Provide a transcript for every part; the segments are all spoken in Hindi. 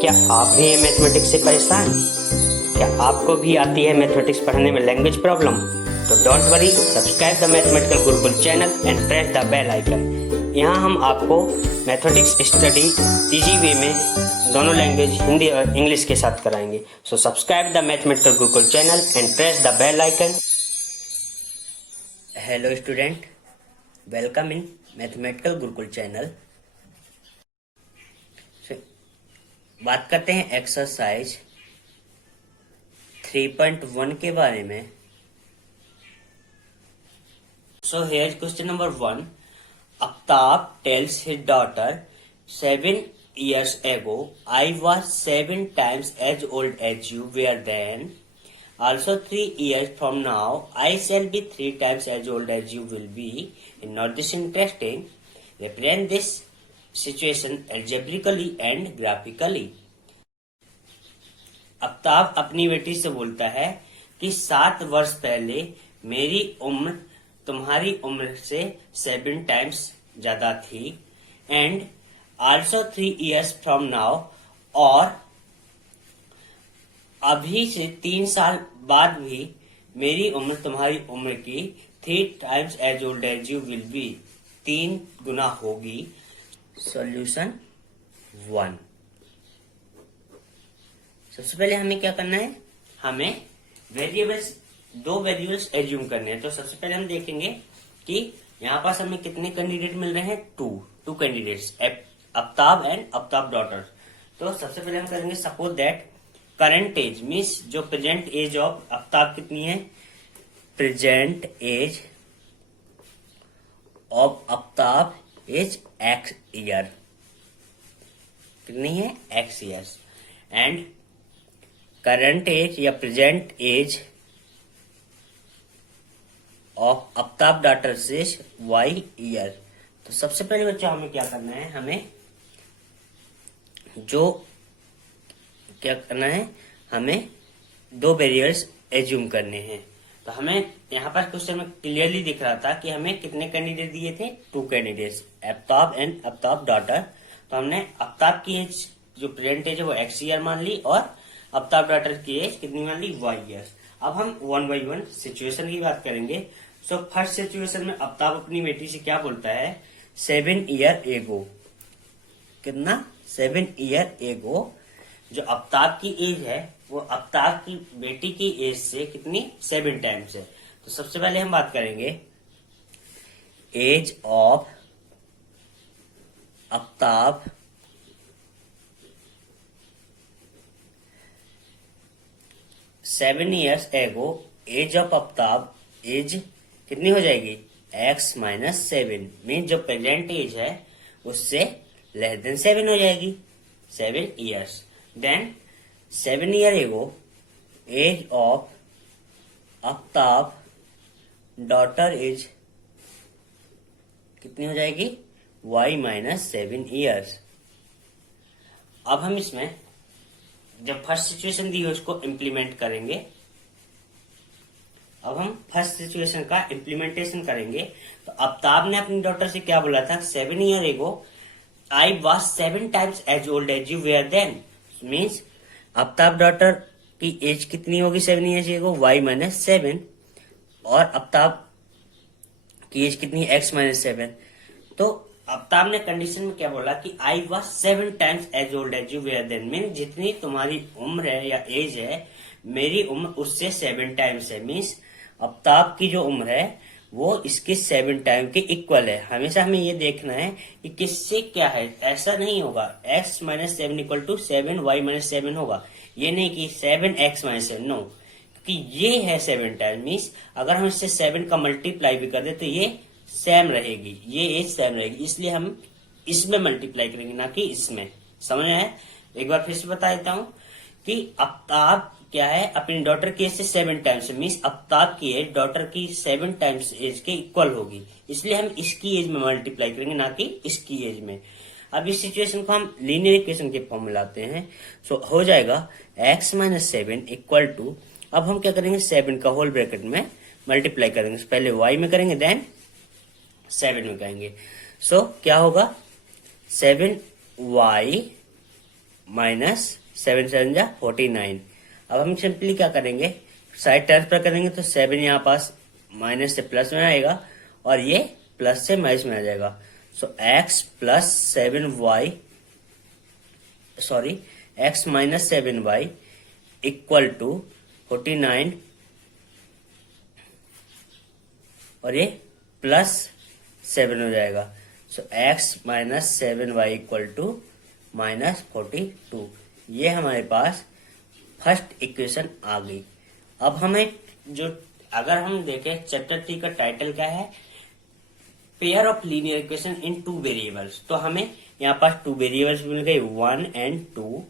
क्या आप भी हैं मैथमेटिक्स से परेशान? क्या आपको भी आती है मैथमेटिक्स पढ़ने में लैंग्वेज प्रॉब्लम? तो don't worry, subscribe the mathematical Gurukul channel and press the bell icon. यहाँ हम आपको मैथमेटिक्स स्टडी इजी वे में दोनों लैंग्वेज हिंदी और इंग्लिश के साथ कराएंगे। So subscribe the mathematical Gurukul channel and press the bell icon. Hello student, welcome in mathematical Gurukul channel. बात करते हैं एक्सरसाइज 3.1 के बारे में। So here question number 1। Aftab tells his daughter, 7 years ago, I was 7 times as old as you were then. Also 3 years from now, I shall be 3 times as old as you will be. Is not this interesting? Represent this situation algebraically and graphically. Aftab अपनी बेटी से बोलता है कि 7 वर्ष पहले मेरी उम्र तुम्हारी उम्र से 7 टाइम्स ज्यादा थी। And also 3 years from now, और अभी से 3 साल बाद भी मेरी उम्र तुम्हारी उम्र की 3 times as old as you will be, 3 गुना होगी। सॉल्यूशन 1। सबसे पहले हमें क्या करना है, हमें दो वेरिएबल्स एज्यूम करने हैं। तो सबसे पहले हम देखेंगे कि यहाँ पास हमें कितने कैंडिडेट मिल रहे हैं, two candidates, Aftab and Aftab daughter. तो सबसे पहले हम करेंगे suppose that current age means जो प्रेजेंट एज ऑफ आफ्ताब कितनी है, present age of Aftab is x year, कितनी है, x years. And current age या present age of Aftab daughter is y year. तो सबसे पहले बच्चों हमें क्या करना है, हमें दो वेरिएबल्स एज्यूम करने हैं। तो हमें यहाँ पर क्वेश्चन में क्लियरली दिख रहा था कि हमें कितने कैंडिडेट दिए थे, 2 candidates, Aftab and Aftab daughter. तो हमने आफ्ताब की एज जो प्रेजेंट एज है वो एक्स ईयर मान ली और आफ्ताब डॉटर की एज कितनी मान ली, वाई ईयर। अब हम 1 by 1 सिचुएशन की बात करेंगे। सो फर्स्ट सिचुएशन में आफ्ताब अपनी बेटी से क्या बोलता है, 7 year एगो, कितना, 7 year एगो। जो आफ्ताब की एज है वो आफ्ताब की बेटी की एज से कितनी, 7 टाइम्स है। तो सबसे पहले हम बात करेंगे age of Aftab seven years ago, age of Aftab, age कितनी हो जाएगी, x माइनस 7, मीन जो प्रेजेंट एज है उससे लेस देन 7 हो जाएगी, 7 years। Then 7 year ago, age of Aftab daughter age कितनी हो जाएगी, y माइनस 7 years। अब हम इसमें जब फर्स्ट सिचुएशन दी है उसको इम्प्लीमेंट करेंगे। अब हम फर्स्ट सिचुएशन का इम्प्लीमेंटेशन करेंगे। तो आफ्ताब ने अपनी डॉटर से क्या बोला था, 7 year ago I was 7 times as old as you were then. Means Aftab daughter की एज कितनी होगी 7 years एगो, y माइनस 7, और आफ्ताब की एज कितनी, x माइनस 7। तो आफ्ताब ने कंडीशन में क्या बोला कि I was 7 times as old as you were then, mean जितनी तुम्हारी उम्र है या एज है मेरी उम्र उससे 7 टाइम्स है। मीन्स आफ्ताब की जो उम्र है वो इसके 7 टाइम के इक्वल है। हमेशा हमें ये देखना है कि किससे क्या है, ऐसा नहीं होगा x minus 7 equal to 7 y minus 7 होगा, ये नहीं कि 7x माइनस 7, नो, क्योंकि ये है 7 टाइम। मीन्स अगर हम इससे 7 का मल्टीप्लाई भी कर दे तो ये सेम रहेगी, ये एज सेम रहेगी, इसलिए हम इसमें मल्टीप्लाई करेंगे ना कि इसमें। समझ आया? एक बार फिर से बता देता हूं कि आफ्ताब क्या है, अपनी डॉटर की एज से 7 टाइम्स, मीन्स आफ्ताब की एज डॉटर की 7 टाइम्स एज के इक्वल होगी, इसलिए हम इसकी एज में मल्टीप्लाई करेंगे ना कि इसकी एज में। अब इस सिचुएशन को हम लीनियर इक्वेशन के फॉर्म में लाते हैं। सो हो जाएगा x माइनस 7 इक्वल टू, अब हम क्या करेंगे, 7 का होल ब्रैकेट में मल्टीप्लाई करेंगे, पहले y में करेंगे देन 7 में करेंगे। सो क्या होगा, 7y माइनस 7 7 जा 49। अब हम सिंपली क्या करेंगे, साइड ट्रांसफर करेंगे तो 7 यहाँ पास माइनस से प्लस में आएगा और ये प्लस से माइनस में आ जाएगा। So x plus 7y sorry x minus 7y equal to 49 और ये प्लस 7 हो जाएगा। So x minus 7y equal to minus 42। ये हमारे पास फर्स्ट इक्वेशन आ गई। अब हमें जो अगर हम देखें चैप्टर 3 का टाइटल क्या है, pair of linear equation in 2 variables, तो हमें यहाँ पास 2 वेरिएबल्स मिल गए, 1 and 2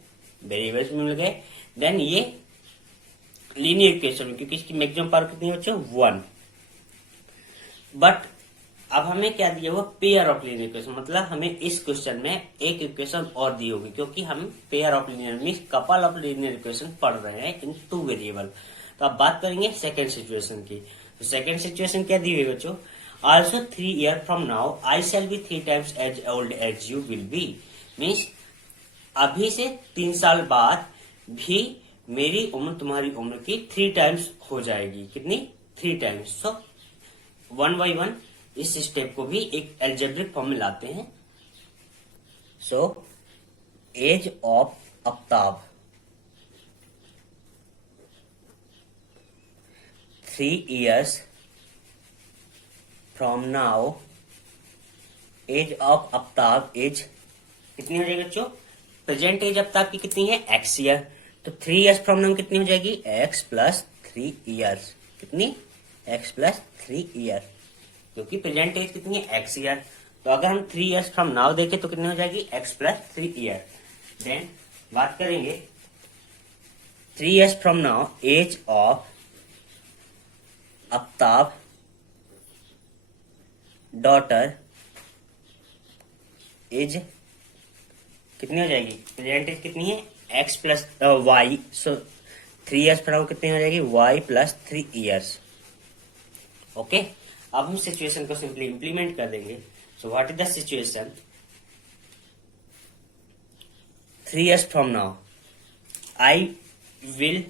वेरिएबल्स मिल गए। देन ये लीनियर इक्वेशन क्योंकि इसकी मैक्सिमम पावर कितनी है बच्चों 1। बट अब हमें क्या दिया हुआ, पेयर ऑफ लीनियर इक्वेशन, मतलब हमें इस क्वेश्चन में एक इक्वेशन और दी होगी क्योंकि हम pair of linear means couple of linear equation पढ़ रहे हैं इन 2 वेरिएबल। तो अब बात करेंगे सेकेंड सिचुएशन की। तो सेकेंड सिचुएशन क्या दी हुई बच्चों, also 3 year from now I shall be 3 times as old as you will be, means अभी से 3 साल बाद भी मेरी उम्र तुम्हारी उम्र की 3 टाइम्स हो जाएगी। कितनी? 3 टाइम्स। सो 1 by 1 इस स्टेप को भी एक एल्जेब्रिक फॉर्म में लाते हैं। So age of Aftab 3 years from now age of Aftab age कितनी हो जाएगी बच्चों, प्रेजेंट एज आफ्ताब की कितनी है x ईयर, तो 3 years फ्रॉम नाउ कितनी हो जाएगी x प्लस 3 years। कितनी? x प्लस 3 year, क्योंकि प्रेजेंट एज कितनी है x ईयर। तो अगर हम 3 years फ्रॉम नाउ देखें तो कितनी हो जाएगी x प्लस 3 year। देन बात करेंगे 3 years from now age of Aftab daughter age कितनी हो जाएगी, प्रेजेंट एज कितनी है x plus y। So 3 years from कितनी हो जाएगी y प्लस 3 years। ओके, अब हम सिचुएशन को सिंपली इंप्लीमेंट कर देंगे। So what is the situation, 3 years from now I will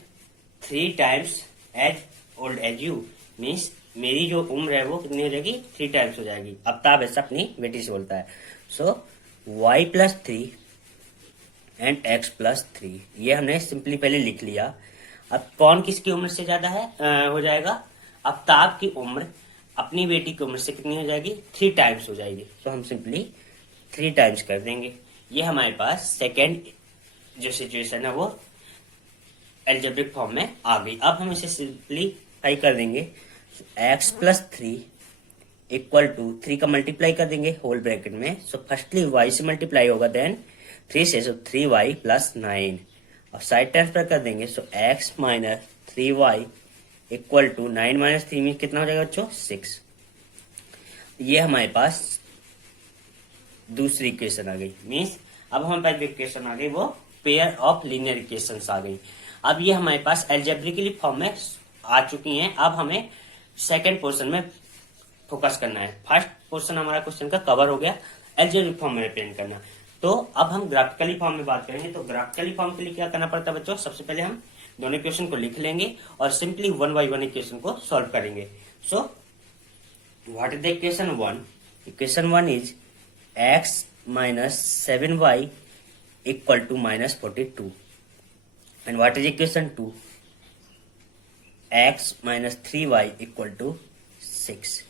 3 times as old as you, means मेरी जो उम्र है वो कितनी हो जाएगी 3 टाइम्स हो जाएगी। आफ्ताब ऐसा अपनी बेटी से बोलता है। सो y plus 3 and x plus 3, ये हमने सिंपली पहले लिख लिया। अब कौन किसकी उम्र से ज्यादा है हो जाएगा, आफ्ताब की उम्र अपनी बेटी की उम्र से कितनी हो जाएगी 3 टाइम्स हो जाएगी। तो हम सिंपली 3 टाइम्स कर देंगे। ये हमारे पास सेकेंड जो सिचुएशन है वो एल्जेब्रिक फॉर्म में आ गई। अब हम इसे सिंपलीफाई कर देंगे। x प्लस 3 इक्वल टू 3 का मल्टीप्लाई कर देंगे होल ब्रैकेट में। सो फर्स्टली y से मल्टीप्लाई होगा, देन 3 से, सो 3y प्लस 9 और साइड ट्रांसफर कर देंगे। So x minus 3y equal to 9 minus 3 में कितना हो जाएगा बच्चों 6। ये हमारे पास दूसरी इक्वेशन आ गई। मीन्स अब हमारे पास इक्वेशन आ गई वो पेयर ऑफ लीनियर इक्वेशंस आ गई। अब ये हमारे पास एल्जेब्रिकली फॉर्म में आ चुकी हैं। अब हमें सेकेंड पोर्शन में फोकस करना है। फर्स्ट पोर्शन हमारा क्वेश्चन का कवर हो गया, एल्जेब्रिक फॉर्म में रिप्रेजेंट करना। तो अब हम ग्राफिकली फॉर्म में बात करेंगे। तो ग्राफिकली फॉर्म के लिए क्या करना पड़ता है बच्चों, सबसे पहले हम दोनों इक्वेशन को लिख लेंगे और सिंपली 1 by 1 इक्वेशन को सॉल्व करेंगे। So what is the equation 1? Equation 1 is x minus 7y equal to minus 42 and what is equation 2? x minus 3y equal to 6।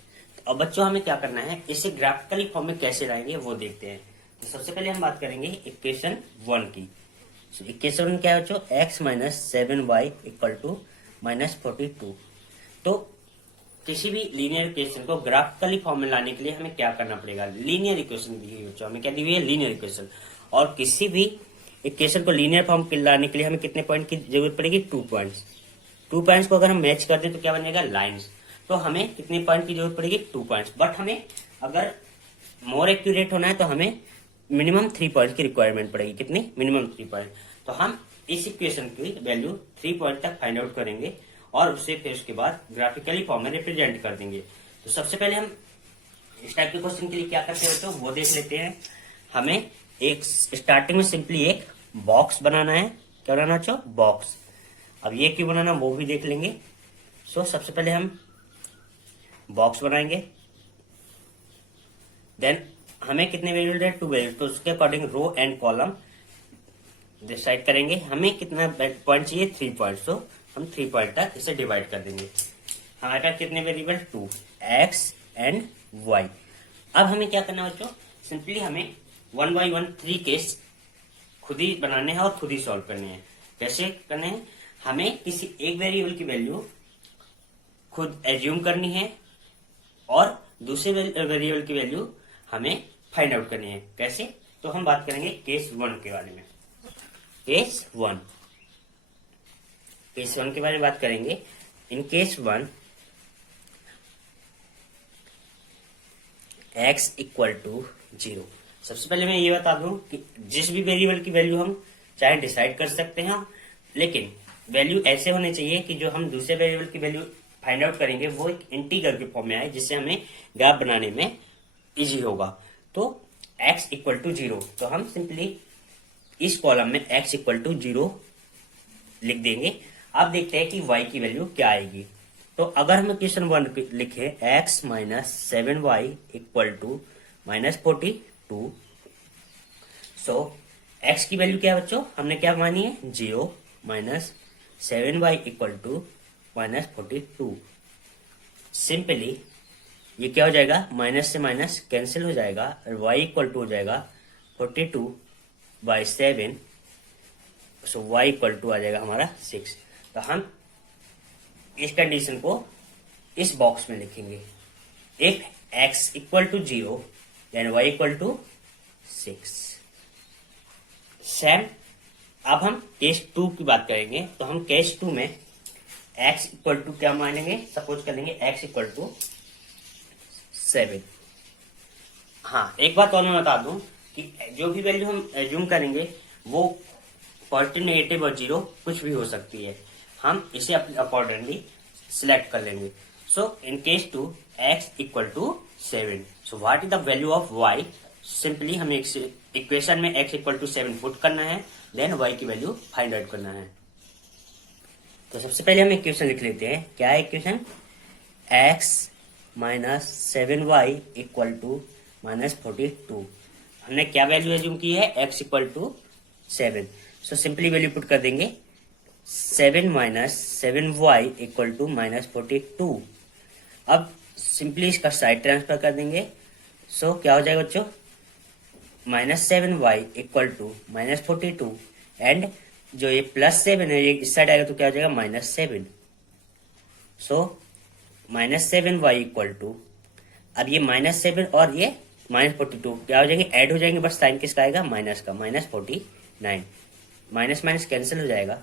अब बच्चों हमें क्या करना है, इसे ग्राफिकली फॉर्म में कैसे लाएंगे वो देखते हैं। तो सबसे पहले हम बात करेंगे इक्वेशन 1 की। so, इक्वेशन 1 क्या है बच्चों, x minus 7y equal to minus 42। तो किसी भी लीनियर इक्वेशन को ग्राफिकली फॉर्म में लाने के लिए हमें क्या करना पड़ेगा, लीनियर इक्वेशन दी हुई बच्चों, हमें क्या दी हुई है लीनियर इक्वेशन। और किसी भी इक्वेशन को लीनियर फॉर्म में लाने के लिए हमें कितने पॉइंट की जरूरत पड़ेगी, 2 पॉइंट्स। 2 पॉइंट्स को अगर हम मैच कर दें तो क्या बनेगा, लाइन्स। तो हमें कितने पॉइंट की जरूरत पड़ेगी, 2 पॉइंट्स। बट हमें अगर मोर एक्यूरेट होना है तो हमें मिनिमम 3 पॉइंट की रिक्वायरमेंट पड़ेगी। कितनी, मिनिमम 3 पॉइंट। तो हम इस इक्वेशन की वैल्यू 3 पॉइंट तक फाइंड आउट करेंगे और उसे फिर उसके बाद ग्राफिकली फॉर्म में रिप्रेजेंट कर देंगे। तो सबसे पहले हम इस टाइप के क्वेश्चन के लिए क्या करते हैं तो वो देख लेते हैं। हमें एक स्टार्टिंग में सिंपली एक बॉक्स बनाना है। क्या बनाना बच्चों? बॉक्स। अब ये क्यों बनाना वो भी देख लेंगे। सो सबसे पहले हम बॉक्स बनाएंगे, देन हमें कितने वेरिएबल है? 2 वेरिएबल, तो उसके according row and column decide करेंगे। हमें कितना पॉइंट चाहिए? 3 पॉइंट, तो हम 3 पॉइंट तक इसे डिवाइड कर देंगे। हमारे पास कितने वेरिएबल? 2, x and Y. अब हमें क्या करना है बच्चों? सिंपली हमें 1 by 1 3 केस खुद ही बनाने हैं और खुद ही सॉल्व करने हैं। कैसे करने हैं? हमें किसी एक वेरिएबल की वैल्यू खुद एज्यूम करनी है और दूसरे वेरिएबल की वैल्यू हमें फाइंड आउट करनी है। कैसे? तो हम बात करेंगे केस 1 के बारे में। केस 1 के बारे में बात करेंगे। In case 1 x equal to 0। सबसे पहले मैं ये बता दूं कि जिस भी वेरिएबल की वैल्यू हम चाहे डिसाइड कर सकते हैं, लेकिन वैल्यू ऐसे होने चाहिए कि जो हम दूसरे वेरिएबल की वैल्यू फाइंड आउट करेंगे वो एक इंटीजर के फॉर्म में आए, जिससे हमें ग्राफ बनाने में इजी होगा। तो x इक्वल टू 0, तो हम सिंपली इस कॉलम में x इक्वल टू 0 लिख देंगे। अब देखते हैं कि y की वैल्यू क्या आएगी। तो अगर हम क्वेश्चन 1 लिखे x minus 7y equal to minus 42, so x की वैल्यू क्या है बच्चों? हमने क्या मानी है? 0 minus 7y equal to minus 42। Simply ये क्या हो जाएगा? माइनस से माइनस कैंसिल हो जाएगा और y इक्वल टू हो जाएगा 42/7। सो y इक्वल टू आ जाएगा हमारा 6। तो हम इस कंडीशन को इस बॉक्स में लिखेंगे। If x equal to 0 then y equal to 6। Same अब हम केस 2 की बात करेंगे। तो हम केस 2 में x इक्वल टू क्या मानेंगे? सपोज कर लेंगे x इक्वल टू 7। हाँ, एक बात और मैं बता दूं कि जो भी वैल्यू हम एज्यूम करेंगे वो पॉजिटिव, नेगेटिव और 0 कुछ भी हो सकती है। हम इसे अकॉर्डिंगली सिलेक्ट कर लेंगे। So in case 2 x equal to 7। So what is the value of y? Simply हमें इक्वेशन में x इक्वल टू 7 पुट करना है, देन y की वैल्यू फाइंड आउट करना है। तो सबसे पहले हम इक्वेशन लिख लेते हैं। क्या है equation? x minus 7y equal to minus 42। हमने क्या वैल्यू एज्यूम की है? x equal to 7। So simply value put कर देंगे 7 minus 7y equal to minus 42। अब सिंपली इसका साइड ट्रांसफर कर देंगे। सो क्या हो जाएगा बच्चों? Minus 7y equal to minus 42 and जो ये प्लस 7 है ये इस साइड आएगा तो क्या हो जाएगा? Minus 7। So minus 7y equal to, अब ये माइनस 7 और ये माइनस 42 क्या हो जाएंगे? ऐड हो जाएंगे, बस साइन किसका आएगा? माइनस का, माइनस 49। माइनस माइनस कैंसिल हो जाएगा।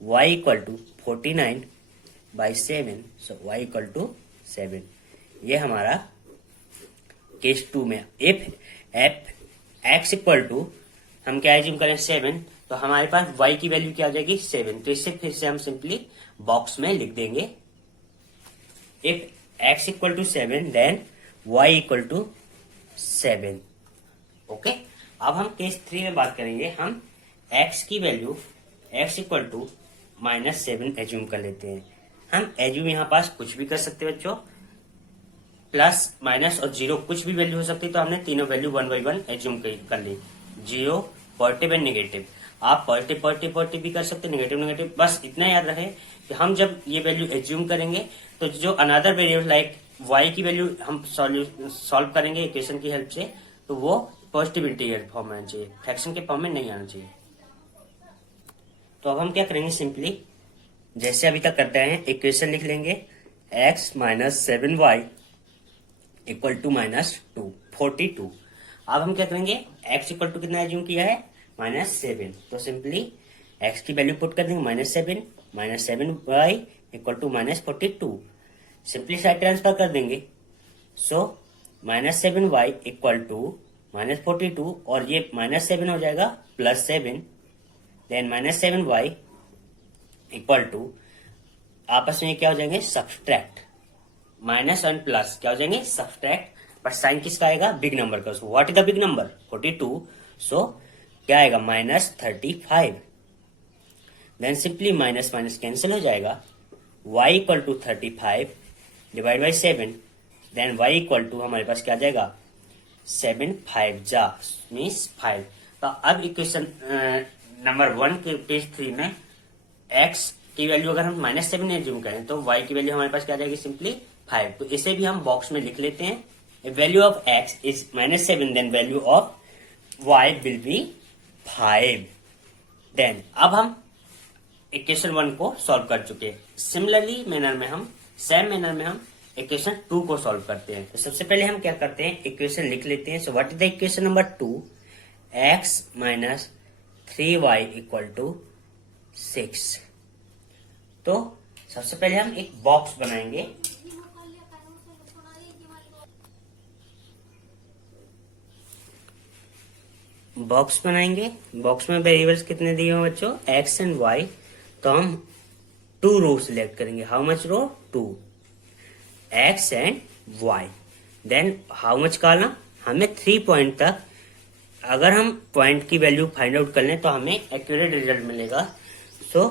y equal to 49/7। So y equal to 7। ये हमारा केस 2 में इफ x इक्वल टू हम क्या एज्यूम करें? 7, तो हमारे पास y की वैल्यू क्या आ जाएगी? 7। तो इससे फिर से हम सिंपली बॉक्स में लिख देंगे if x equal to 7 then y equal to 7। Okay, अब हम केस 3 में बात करेंगे। हम x की value x equal to minus 7 assume कर लेते हैं। हम एज्यूम यहाँ पास कुछ भी कर सकते हैं बच्चों, प्लस माइनस और 0 कुछ भी वैल्यू हो सकती है। तो हमने तीनों वैल्यू 1 by 1 एज्यूम कर ली। 0, पॉजिटिव एंड नेगेटिव। आप पॉजिटिव पॉजिटिव पॉजिटिव भी कर सकते हैं, नेगेटिव नेगेटिव। बस इतना याद रहे कि हम जब ये वैल्यू एज्यूम करेंगे तो जो अनदर वेरिएबल लाइक y की वैल्यू हम सॉल्व करेंगे इक्वेशन की हेल्प से, तो वो पॉजिटिव इंटीजर फॉर्म में आना चाहिए, फ्रैक्शन के फॉर्म में नहीं आना चाहिए। तो अब हम क्या करेंगे? सिंपली जैसे अभी तक करते हैं, इक्वेशन लिख लेंगे x minus 7y equal to minus 42। अब हम क्या करेंगे? x इक्वल टू कितना एज्यूम किया है? माइनस 7। तो सिंपली x की वैल्यू पुट कर देंगे minus 7y equal to minus 42। Simply side transfer कर देंगे। So minus 7y equal to minus 42 और ये माइनस 7 हो जाएगा plus 7, then minus 7y equal to आपस में क्या हो जाएंगे? सब्सट्रैक्ट। माइनस और प्लस क्या हो जाएंगे? सब्सट्रैक्ट। पर साइन किसका आएगा? बिग नंबर का। So what is the big number? 42। So क्या आएगा -35। Then simply minus minus cancel हो जाएगा, y equal to 35 divide by 7, then y equal to हमारे पास क्या आ जाएगा 7 5 जा मीन्स 5। तो अब इक्वेशन नंबर 1 के पेज 3 में x की वैल्यू अगर हम -7 एज्यूम करें तो y की वैल्यू हमारे पास क्या आ जाएगी सिंपली 5। तो इसे भी हम बॉक्स में लिख लेते हैं। Value of x is -7 then value of y will be 5। Then अब हम इक्वेशन 1 को सॉल्व कर चुके हैं। सिमिलरली मैनर में हम इक्वेशन 2 को सॉल्व करते हैं। तो सबसे पहले हम क्या करते हैं, इक्वेशन लिख लेते हैं। So what is the equation number 2, x minus 3y equal to 6। तो सबसे पहले हम एक बॉक्स बनाएंगे। बॉक्स में वेरिएबल्स कितने दिए हैं बच्चों, x एंड y। तो हम 2 रो सिलेक्ट करेंगे। How much row, 2, x and y। Then how much कहना, हमें 3 पॉइंट तक अगर हम पॉइंट की वैल्यू फाइंड आउट कर लें तो हमें एक्यूरेट रिजल्ट मिलेगा। सो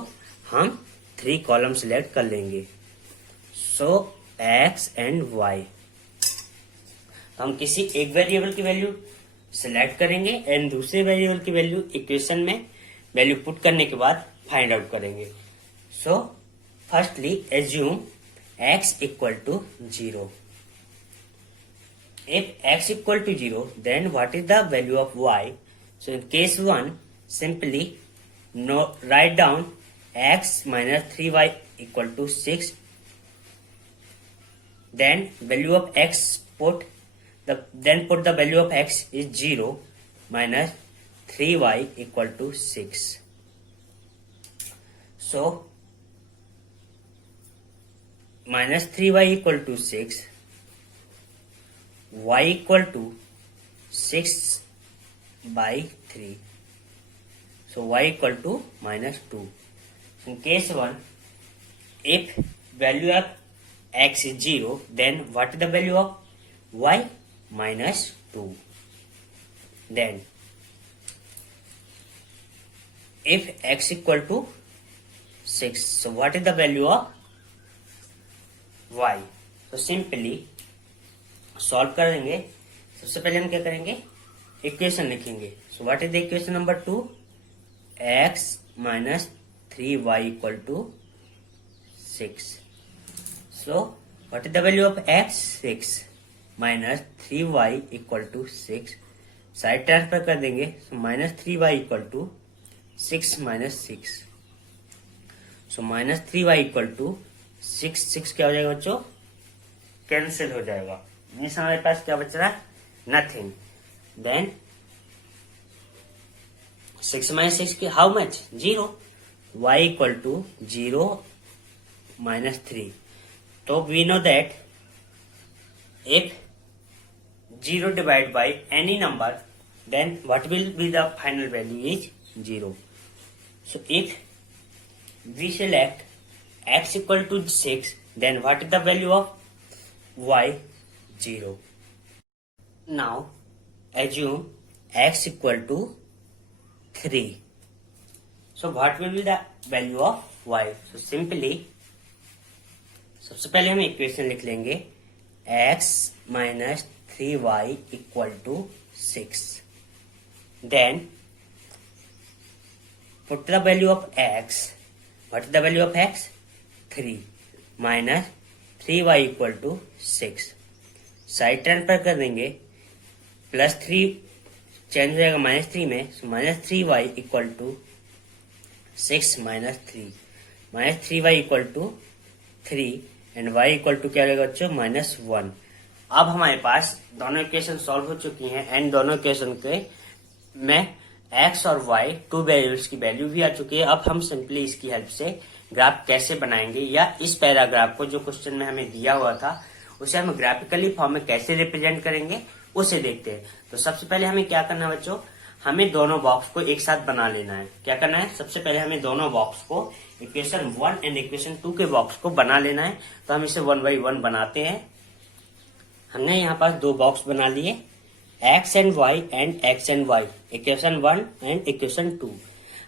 हम 3 कॉलम सिलेक्ट कर लेंगे। सो x एंड y, हम किसी एक वेरिएबल की वैल्यू सिलेक्ट करेंगे एंड दूसरे वेरिएबल की वैल्यू इक्वेशन में वैल्यू पुट करने के बाद फाइंड आउट करेंगे। So firstly assume x equal to 0। If x equal to 0, then what is the value of y? So in case 1, simply write down x minus 3y equal to 6. Then value of x put the value of x is 0 minus 3y equal to 6. So minus 3y equal to 6. y equal to 6 by 3. So y equal to -2. So in case 1, if value of x is 0, then what is the value of y? -2. Then if x equal to 6, so what is the value of y? So simply solve कर देंगे। सबसे पहले हम क्या करेंगे, इक्वेशन लिखेंगे। So what is the equation number 2, x minus 3y equal to 6। So what is the value of x, 6 minus 3y equal to 6। Side transfer कर देंगे। So -3y equal to 6 minus 6। So -3y equal to 6 क्या हो जाएगा बच्चों, कैंसिल हो जाएगा। मीन्स हमारे पास क्या बच रहा है, नथिंग। देन 6 माइनस 6 की how much, 0। y equal to 0 minus 3। तो we know that if 0 divide by any number then what will be the final value is 0। So if we select x equal to 6, then what is the value of y, 0. Now assume x equal to 3. So what will be the value of y? So simply सबसे पहले हम इक्वेशन लिख लेंगे, x minus 3y equal to 6. Then put the value of x. What is the value of x? 3 minus 3y equal to 6. Side transfer कर देंगे। +3 चेंज हो जाएगा -3 में। So -3y equal to 6 minus 3, -3y equal to 3 and y equal to क्या रहेगा बच्चों, -1। अब हमारे पास दोनों इक्वेशन सॉल्व हो चुकी हैं एंड दोनों इक्वेशन के में x और y 2 वेरिएबल्स की वैल्यू भी आ चुकी है। अब हम सिंपली इसकी हेल्प से ग्राफ कैसे बनाएंगे या इस पैराग्राफ को जो क्वेश्चन में हमें दिया हुआ था उसे हम ग्राफिकली फॉर्म में कैसे रिप्रेजेंट करेंगे उसे देखते हैं। तो सबसे पहले हमें क्या करना है बच्चों, हमें दोनों बॉक्स को एक साथ बना लेना है। क्या करना है, सबसे पहले हमें दोनों बॉक्स को इक्वेशन 1 एंड इक्वेशन 2 के बॉक्स को बना लेना है। तो हम इसे 1 by 1 बनाते हैं। हमने यहाँ पास 2 बॉक्स बना लिए x and y and x and y, equation 1 and equation 2।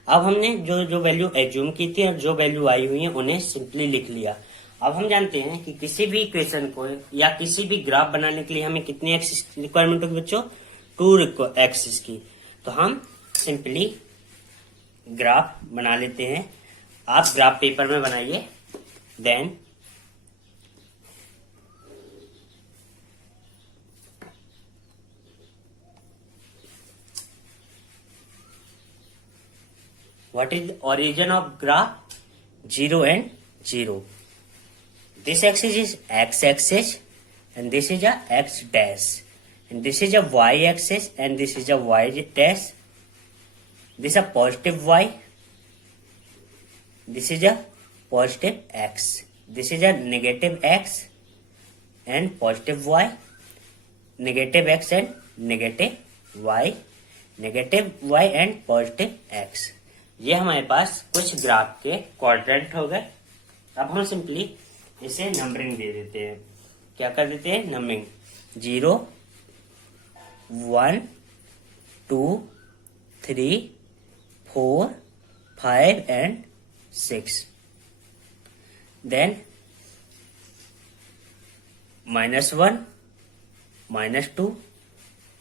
अब हमने जो जो वैल्यू एज्यूम की थी और जो वैल्यू आई हुई है उन्हें सिंपली लिख लिया। अब हम जानते हैं कि किसी भी इक्वेशन को या किसी भी ग्राफ बनाने के लिए हमें कितनी एक्सिस रिक्वायरमेंट होगी बच्चों? 2 एक्सिस की। तो हम सिंपली ग्राफ बना लेते हैं। आप ग्राफ पेपर में बनाइए। Then what is the origin of graph? 0 and 0. This axis is x axis and this is a x dash, and this is a y axis and this is a y dash. This is a positive y, this is a positive x, this is a negative x and positive y, negative x and negative y, negative y and positive x. ये हमारे पास कुछ ग्राफ के क्वाड्रेंट हो गए। अब हम सिंपली इसे नंबरिंग दे देते हैं। क्या कर देते हैं? Numbering 0 1 2 3 4 5 and 6। Then -1 -2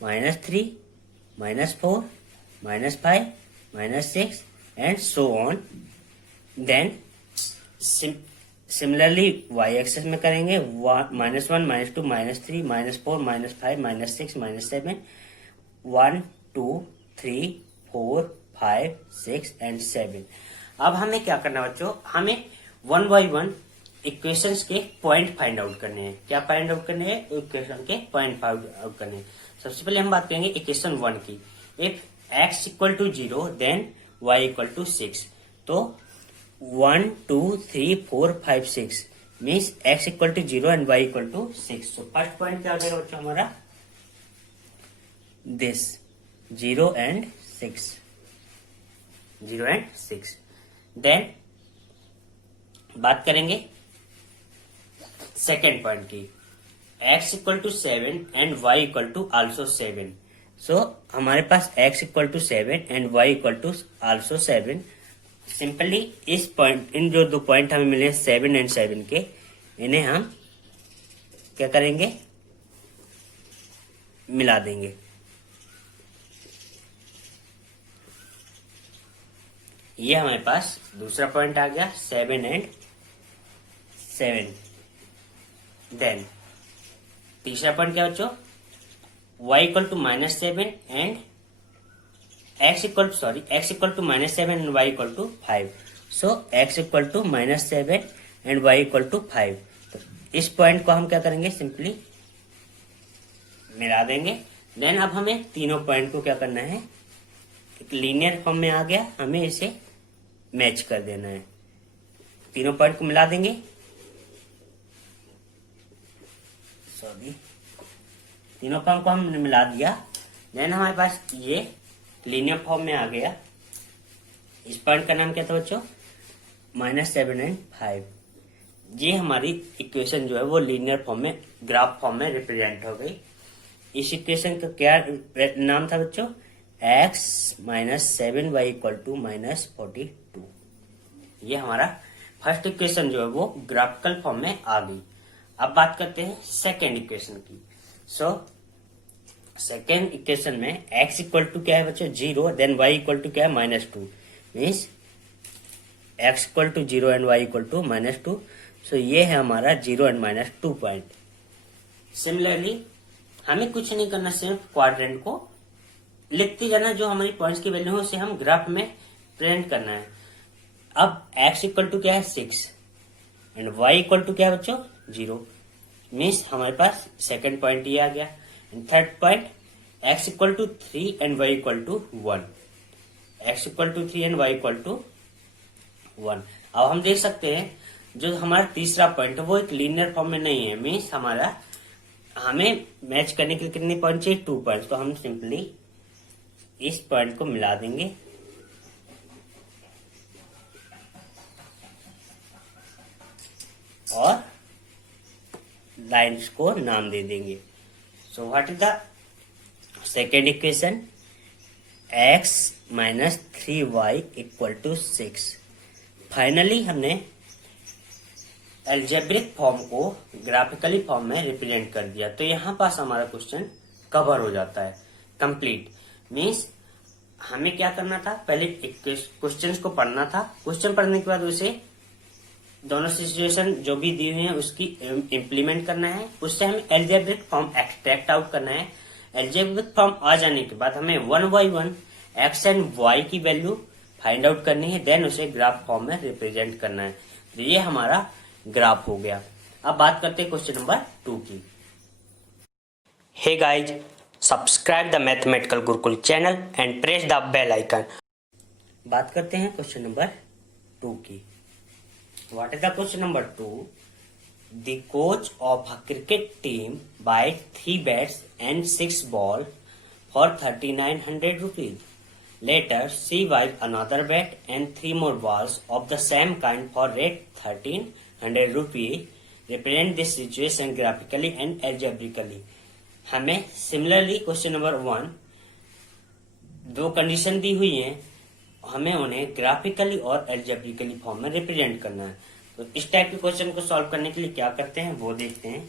-3 -4 -5 -6 and so on. Then similarly y axis में करेंगे -1 -2 -3 -4 -5 -6 -7 1 2 3 4 5 6 and 7। अब हमें क्या करना है बच्चों? हमें 1 by 1 इक्वेशंस के पॉइंट फाइंड आउट करने हैं। क्या फाइंड आउट करने हैं? इक्वेशन के पॉइंट फाइंड आउट करने हैं। सबसे पहले हम बात करेंगे इक्वेशन 1 की। If x equal to 0 then y equal to 6। तो 1 2 3 4 5 6 means x equal to 0 and y equal to 6। तो फर्स्ट पॉइंट क्या हो जाएगा बच्चों हमारा? This 0 and 6, 0 and 6। देन बात करेंगे सेकेंड पॉइंट की। x equal to 7 and y equal to also 7। So हमारे पास x equal to 7 and y equal to also 7। Simply इस पॉइंट, इन जो दो पॉइंट हमें मिले 7 एंड 7 के, इन्हें हम क्या करेंगे? मिला देंगे। ये हमारे पास दूसरा पॉइंट आ गया 7 एंड 7। देन तीसरा पॉइंट क्या बच्चों? y equal to -7 and x equal to -7 and y equal to 5। So x equal to -7 and y equal to 5। तो इस पॉइंट को हम क्या करेंगे? सिंपली मिला देंगे। देन अब हमें तीनों पॉइंट को क्या करना है? एक लीनियर फॉर्म में आ गया, हमें इसे मैच कर देना है। तीनों पॉइंट को मिला देंगे। तीनों फॉर्म को हमने मिला दिया। देन हमारे पास ये लीनियर फॉर्म में आ गया। इस पॉइंट का नाम क्या था बच्चों? -7 एंड 5। ये हमारी इक्वेशन जो है वो लीनियर फॉर्म में, ग्राफ फॉर्म में रिप्रेजेंट हो गई। इस इक्वेशन का क्या नाम था बच्चों? x -7y equal to -42। ये हमारा फर्स्ट इक्वेशन जो है वो ग्राफिकल फॉर्म में आ गई। अब बात करते हैं सेकेंड इक्वेशन की। सो सेकेंड इक्वेशन में x इक्वल टू क्या है बच्चों? 0 देन y इक्वल टू क्या है? -2 means x equal to 0 and y equal to -2। So ये है हमारा 0 एंड -2 पॉइंट। सिमिलरली हमें कुछ नहीं करना, सिर्फ क्वाड्रेंट को लिखते जाना। जो हमारी पॉइंट्स की वैल्यू है उसे हम ग्राफ में प्रिंट करना है। अब x इक्वल टू क्या है? 6 एंड y इक्वल टू क्या है बच्चों? 0 मीन्स हमारे पास सेकेंड पॉइंट ये आ गया। And third point x equal to 3 and y equal to 1। x equal to 3 and y equal to 1। अब हम देख सकते हैं जो हमारा तीसरा पॉइंट है वो एक लीनियर फॉर्म में नहीं है। मीन्स हमारा, हमें मैच करने के लिए कितने पॉइंट चाहिए? 2 पॉइंट। तो हम सिंपली इस पॉइंट को मिला देंगे और लाइन्स को नाम दे देंगे। So what is the second equation x minus 3y equal to 6। Finally हमने एल्जेब्रिक फॉर्म को ग्राफिकली फॉर्म में रिप्रेजेंट कर दिया। तो यहाँ पास हमारा क्वेश्चन कवर हो जाता है, कंप्लीट। मीन्स हमें क्या करना था, पहले क्वेश्चन को पढ़ना था, क्वेश्चन पढ़ने के बाद उसे दोनों सिचुएशन जो भी दी हुई है उसकी इम्प्लीमेंट करना है, उससे हमें एल्जेब्रिक फॉर्म एक्सट्रैक्ट आउट करना है। एल्जेब्रिक फॉर्म आ जाने के बाद हमें 1 by 1 एक्स एंड वाई की वैल्यू फाइंड आउट करनी है, देन उसे ग्राफ फॉर्म में रिप्रेजेंट करना है। तो ये हमारा ग्राफ हो गया। अब बात करते हैं क्वेश्चन नंबर 2 की। Hey guys, subscribe the mathematical Gurukul channel and press the bell icon. बात करते हैं क्वेश्चन नंबर 2 की। What is the question number 2? The coach of a cricket team buy 3 bats and 6 balls for 3,900 rupees. Later, she buys another bat and 3 more balls of the same kind for rate 1,300 rupees. Represent this situation graphically and algebraically. हमें सिमिलरली क्वेश्चन नंबर 1 दो कंडीशन दी हुई हैं, हमें उन्हें ग्राफिकली और एल्जेब्रिकली फॉर्म में रिप्रेजेंट करना है। तो इस टाइप के क्वेश्चन को सॉल्व करने के लिए क्या करते हैं वो देखते हैं।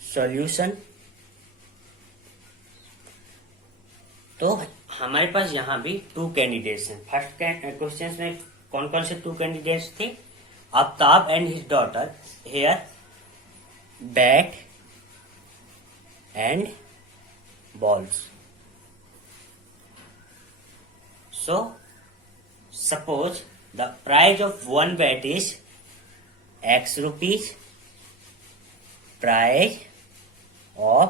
सॉल्यूशन। तो हमारे पास यहाँ भी 2 कैंडिडेट्स हैं। फर्स्ट क्वेश्चन में कौन कौन से 2 कैंडिडेट्स थे? Aftab and his daughter here bat and balls. So, suppose the price of one bat is X rupees. Price of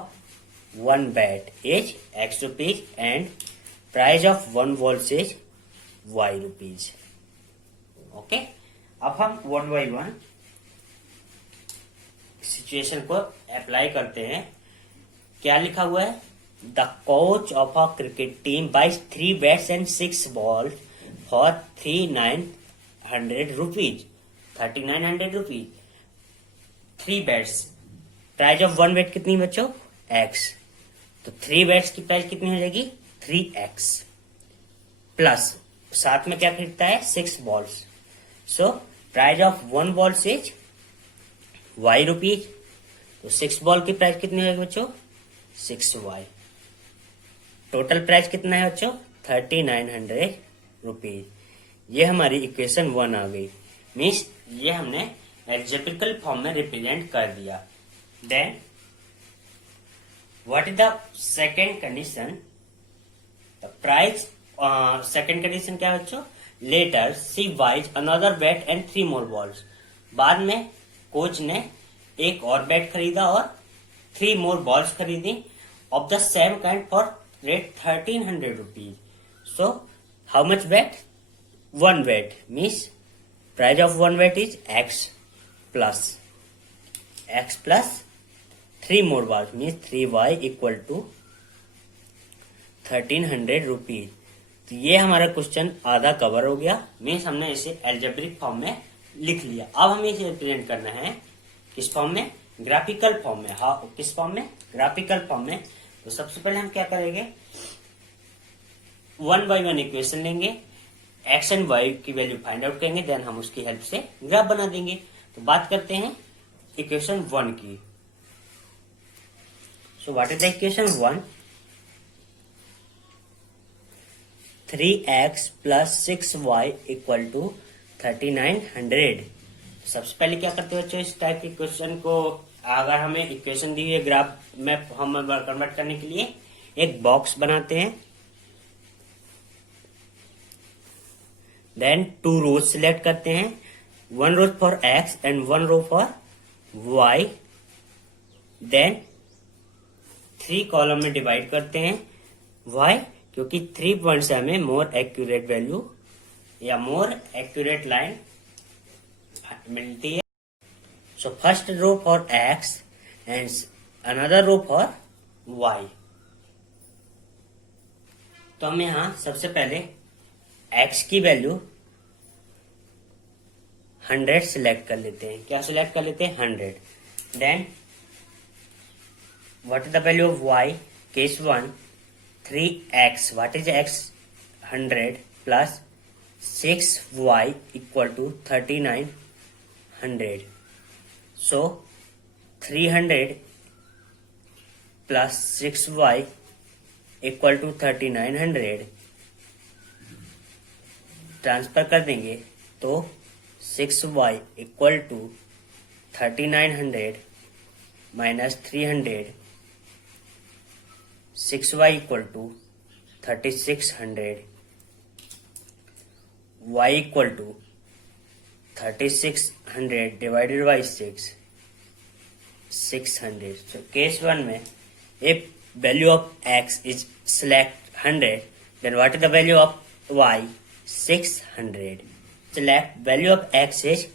one bat is X rupees and price of one ball is Y rupees. Okay? अब हम 1 by 1 सिचुएशन को अप्लाई करते हैं। क्या लिखा हुआ है? The coach of a cricket team buys 3 bats and 6 balls for 3,900 rupees. 3,900 rupees. 3 bats. Price of 1 bat कितनी बच्चों? X. तो 3 bats की प्राइस कितनी हो जाएगी? 3x. प्लस साथ में क्या खरीदता है? 6 balls. So price of 1 ball is Y rupees. तो 6 ball की प्राइस कितनी होगी बच्चों? 6y. टोटल प्राइस कितना है बच्चों? 3,900 रुपीज। ये हमारी इक्वेशन 1 आ गई। मीन्स ये हमने एल्जेब्रिकल फॉर्म में रिप्रेजेंट कर दिया। Then what is the second condition? The price. Second condition क्या है बच्चों? Later she buys another bat and 3 more balls. बाद में कोच ने एक और बैट खरीदा और 3 more balls खरीदी of the same kind for rate 1,300 rupees. So, how much bet? 1 bet. Means price of 1 bet is X plus 3 more balls. Means 3y equal to 1,300 rupees. तो ये हमारा क्वेश्चन आधा कवर हो गया। मीन्स हमने इसे एल्जेब्रिक फॉर्म में लिख लिया। अब हमें इसे रिप्रेजेंट करना है किस फॉर्म में? ग्राफिकल फॉर्म में। हाँ, किस फॉर्म में? ग्राफिकल फॉर्म में। तो सबसे पहले हम क्या करेंगे? 1 by 1 इक्वेशन लेंगे, एक्स एंड वाई की वैल्यू फाइंड आउट करेंगे, देन हम उसकी हेल्प से ग्राफ बना देंगे। तो बात करते हैं इक्वेशन 1 की। So what is the equation 1? 3x plus 6y equal to 3,900। सबसे पहले क्या करते हो बच्चों? इस टाइप के क्वेश्चन को अगर हमें इक्वेशन दी हुई है ग्राफ में हम कन्वर्ट करने के लिए एक बॉक्स बनाते हैं। देन 2 रोज सिलेक्ट करते हैं, 1 row for x and 1 row for y। Then 3 column में डिवाइड करते हैं। y क्योंकि 3 पॉइंट से हमें मोर एक्यूरेट वैल्यू या मोर एक्यूरेट लाइन मिलती है। So first row for x and another row for y. तो हम यहां सबसे पहले x की वैल्यू 100 सिलेक्ट कर लेते हैं। क्या सिलेक्ट कर लेते हैं? 100। Then what is the value of y? Case 1 3x, what is x? 100 plus 6y equal to 3900. So 300 plus 6y equal to 3900 transfer कर देंगे तो 6y equal to 3900 minus 300, 6y equal to 3600, y equal to 3600 divided by 600. So case 1 में if value of x is select 100, then what is the value of y? 600. Select value of x is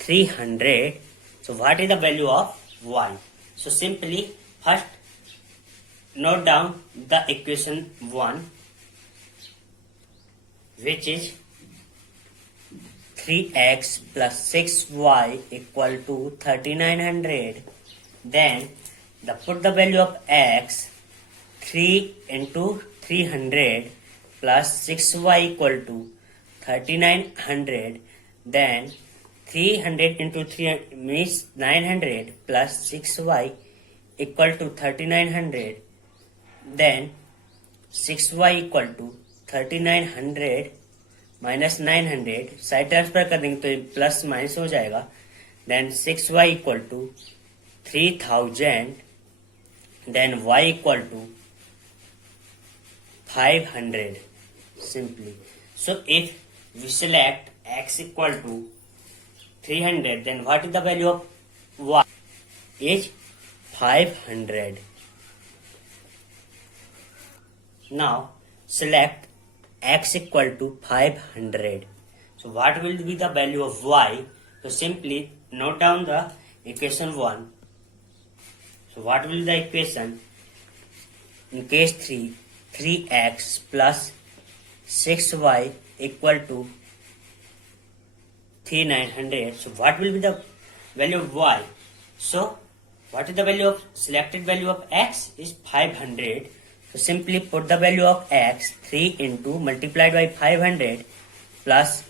300. So what is the value of y? So simply first note down the equation 1, which is 3x plus 6y equal to 3900. Then put the value of x, 3 into 300 plus 6y equal to 3900. Then 300 into 3 means 900 plus 6y equal to 3900. Then 6y equal to 3900 minus 900 side transfer कर देंगे तो प्लस माइनस हो जाएगा. Then 6y equal to 3000. Then y equal to 500 simply. So if we select x equal to 300, then what is the value of y? Is 500. Now select x equal to 500. So what will be the value of y? So simply note down the equation 1. So what will be the equation? In case 3, 3x plus 6y equal to 3900. So what will be the value of y? So what is the value of selected value of x is 500. So simply put the value of x, 3 into multiplied by 500 plus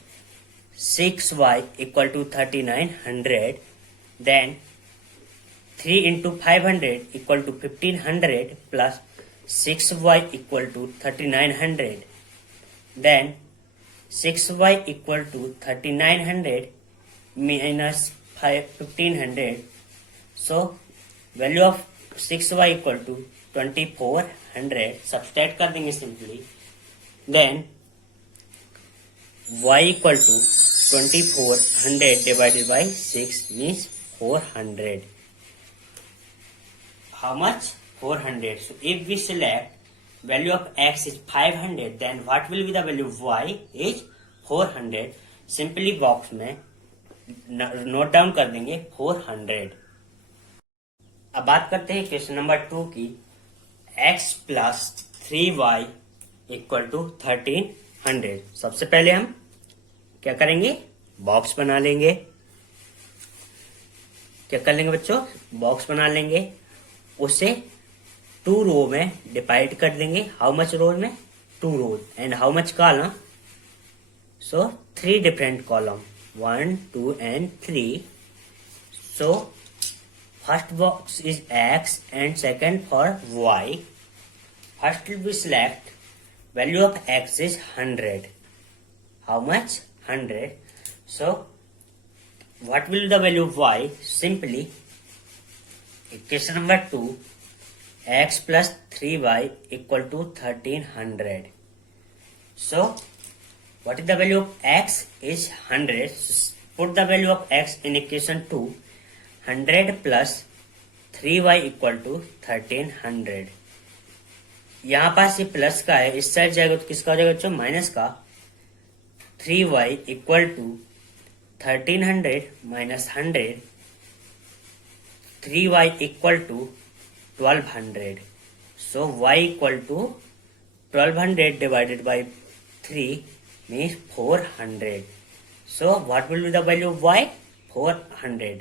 6y equal to 3900. Then 3 into 500 equal to 1500 plus 6y equal to 3900. Then 6y equal to 3900 minus 1500. So value of 6y equal to 2400. Subtract कर देंगे simply. Then y equal to 2400 divided by 6 means 400. How much? 400. So if we select value of x is 500, then what will be the value of y is 400. Simply box में नोट डाउन कर देंगे 400. अब बात करते हैं क्वेश्चन नंबर 2 की. x प्लस 3y इक्वल टू 1300. सबसे पहले हम क्या करेंगे? बॉक्स बना लेंगे. क्या कर लेंगे बच्चों? बॉक्स बना लेंगे. उसे 2 रो में डिवाइड कर देंगे. हाउ मच रो में? 2 row. And how much column? So 3 different column, 1, 2 and 3. So first box is x and second for y. First we select value of x is 100. How much? 100. So what will be the value of y? Simply equation number 2, x plus 3y equal to 1300. So what is the value of x is 100. So put the value of x in equation 2. 100 plus 3y equal to 1300. यहाँ पास ये प्लस का है, इस साइड जाएगा तो किसका हो जाएगा बच्चों? माइनस का. 3y equal to 1300 minus 100. 3y equal to 1200. So y equal to 1200 divided by 3 means 400. So what will be the value of y? 400.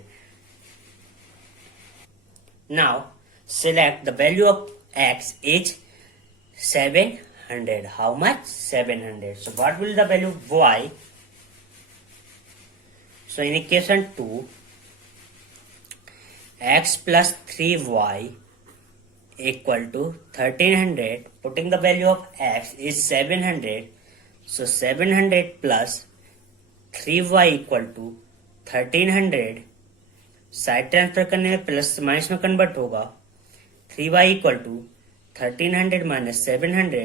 Now select the value of x is 700. How much? 700. So what will the value of y? So in equation 2, x plus 3y equal to 1300. Putting the value of x is 700. So 700 plus 3y equal to 1300. Side transfer करने में प्लस माइनस में कन्वर्ट होगा. 3y equal to 1300 minus 700.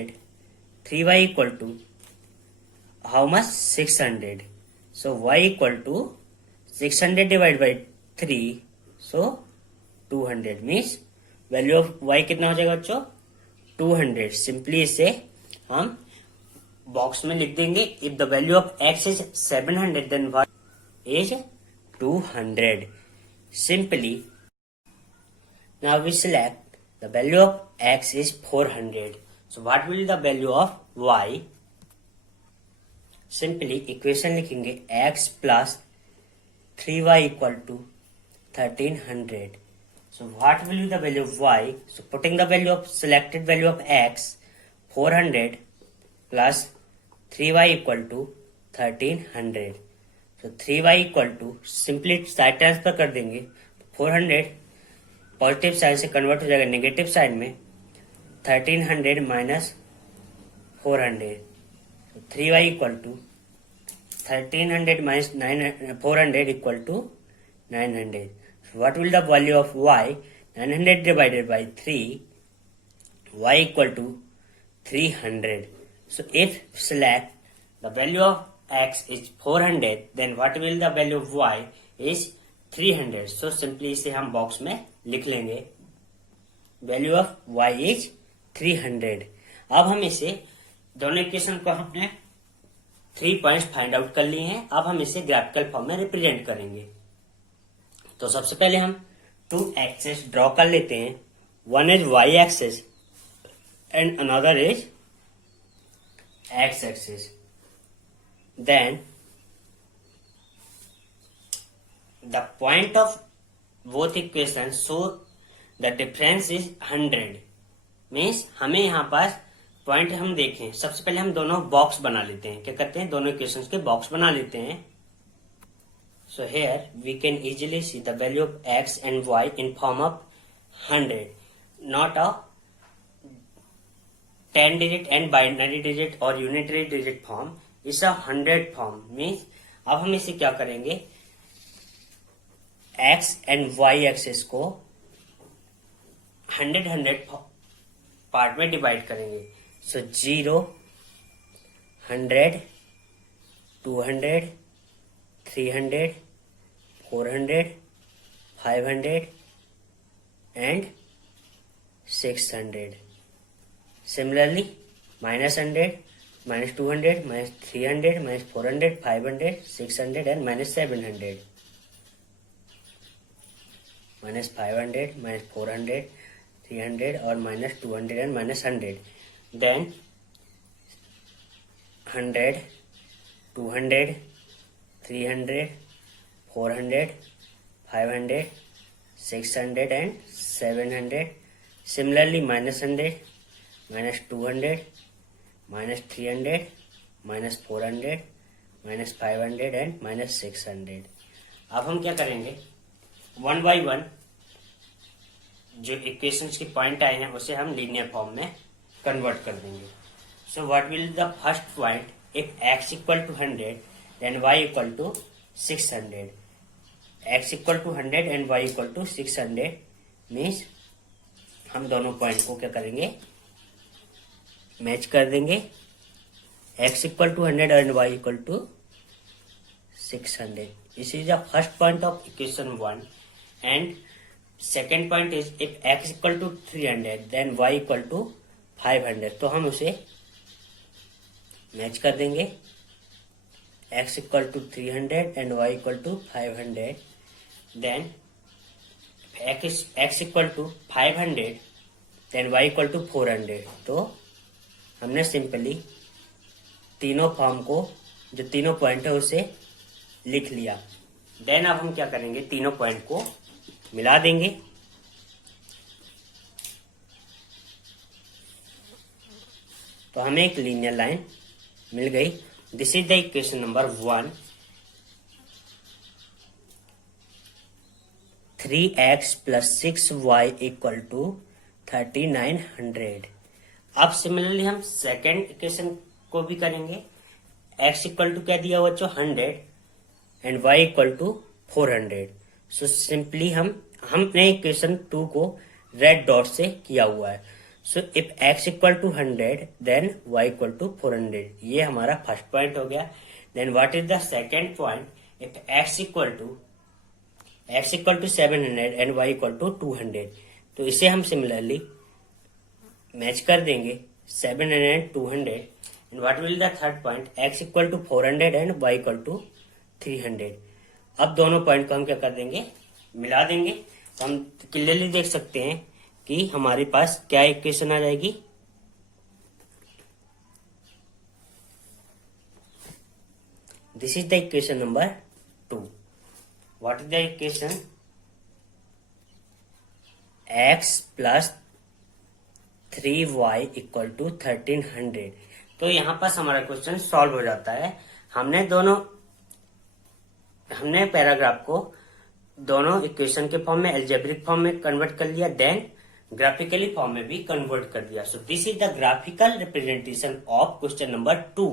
3y equal to how much? 600. So y equal to 600 divide by 3. So 200 means value of y कितना हो जाएगा बच्चों? 200. सिंपली इसे हम बॉक्स में लिख देंगे. If the value of x is 700 then y is 200. Simply, now we select the value of x is 400. So what will the value of y? Simply equation लिखेंगे x plus 3y equal to 1300. So what will be the value of y? So putting the value of selected value of x 400 plus 3y equal to 1300. तो 3y equal to simply side transfer कर देंगे. 400 पॉजिटिव साइड से कन्वर्ट हो जाएगा नेगेटिव साइड में. 1300 minus 400. 3y equal to 1300 minus 400 equal to 900. What will the value of y? 900 divided by 3. y equal to 300. So if select the value of x is 400, then what will the value of y is 300. So simply इसे हम बॉक्स में लिख लेंगे. Value of y is 300. अब हम इसे दोनों इक्वेशन को हमने 3 पॉइंट्स फाइंड आउट कर लिए हैं. अब हम इसे ग्राफिकल फॉर्म में रिप्रेजेंट करेंगे. तो सबसे पहले हम 2 एक्सेस ड्रॉ कर लेते हैं. One is y axis and another is x axis. Then the point of both equations so the difference is 100. Means हमें यहाँ पास पॉइंट हम देखें. सबसे पहले हम दोनों बॉक्स बना लेते हैं. क्या करते हैं? दोनों इक्वेशंस के बॉक्स बना लेते हैं. So here we can easily see the value of x and y in form of 100, not a 10 digit and binary digit और यूनिटरी डिजिट फॉर्म. इस 100 फॉर्म मीन्स अब हम इसे क्या करेंगे? x एंड y एक्सेस को 100 पार्ट में डिवाइड करेंगे. सो 0, 100, 200, 300, 400, 500 एंड 600. Similarly -100, -200, -300, -400, 500, 600 and -700. -500, -400, 300 और -200 and -100. Then 100, 200, 300, 400, 500, 600 and 700. Similarly -100, -200, -300, -400, -500 and -600. अब हम क्या करेंगे? 1 बाई 1 जो इक्वेशंस के पॉइंट आए हैं उसे हम लीनियर फॉर्म में कन्वर्ट कर देंगे. So what will the first point? If x equal to 100 then y equal to 600. x equal to 100 and y equal to 600 means हम दोनों पॉइंट को क्या करेंगे? मैच कर देंगे. x equal to 100 and y equal to 600. This is the first point of equation 1 and second point is if x equal to 300 then y equal to 500. तो हम उसे मैच कर देंगे. x equal to 300 and y equal to 500. Then x equal to 500 then y equal to 400. तो हमने सिंपली तीनों फॉर्म को जो तीनों पॉइंट है उसे लिख लिया. देन अब हम क्या करेंगे? तीनों पॉइंट को मिला देंगे. तो हमें एक लीनियर लाइन मिल गई। This is the equation number 1। 3x + 6y = 3900। अब सिमिलरली हम सेकेंड इक्वेशन को भी करेंगे। x इक्वल टू क्या दिया हुआ बच्चों 100 and y equal to 400। So simply हमने इक्वेशन 2 को रेड डॉट से किया हुआ है। So if x equal to 100 then y equal to 400। ये हमारा फर्स्ट पॉइंट हो गया। Then what is the second point? If x equal to 700 and y equal to 200। तो इसे हम सिमिलरली मैच कर देंगे 700 and 200। And what will the third point? x equal to 400 and y equal to 300। अब दोनों पॉइंट को हम क्या कर देंगे? मिला देंगे। तो हम क्लियरली देख सकते हैं कि हमारे पास क्या इक्वेशन आ जाएगी। This is the equation number 2। What is the equation? x + 3y = 1300। तो यहां पास हमारा क्वेश्चन सॉल्व हो जाता है। हमने पैराग्राफ को दोनों इक्वेशन के फॉर्म में, एल्जेब्रिक फॉर्म में कन्वर्ट कर लिया, देन ग्राफिकली फॉर्म में भी कन्वर्ट कर दिया। So this is the graphical representation of question number 2।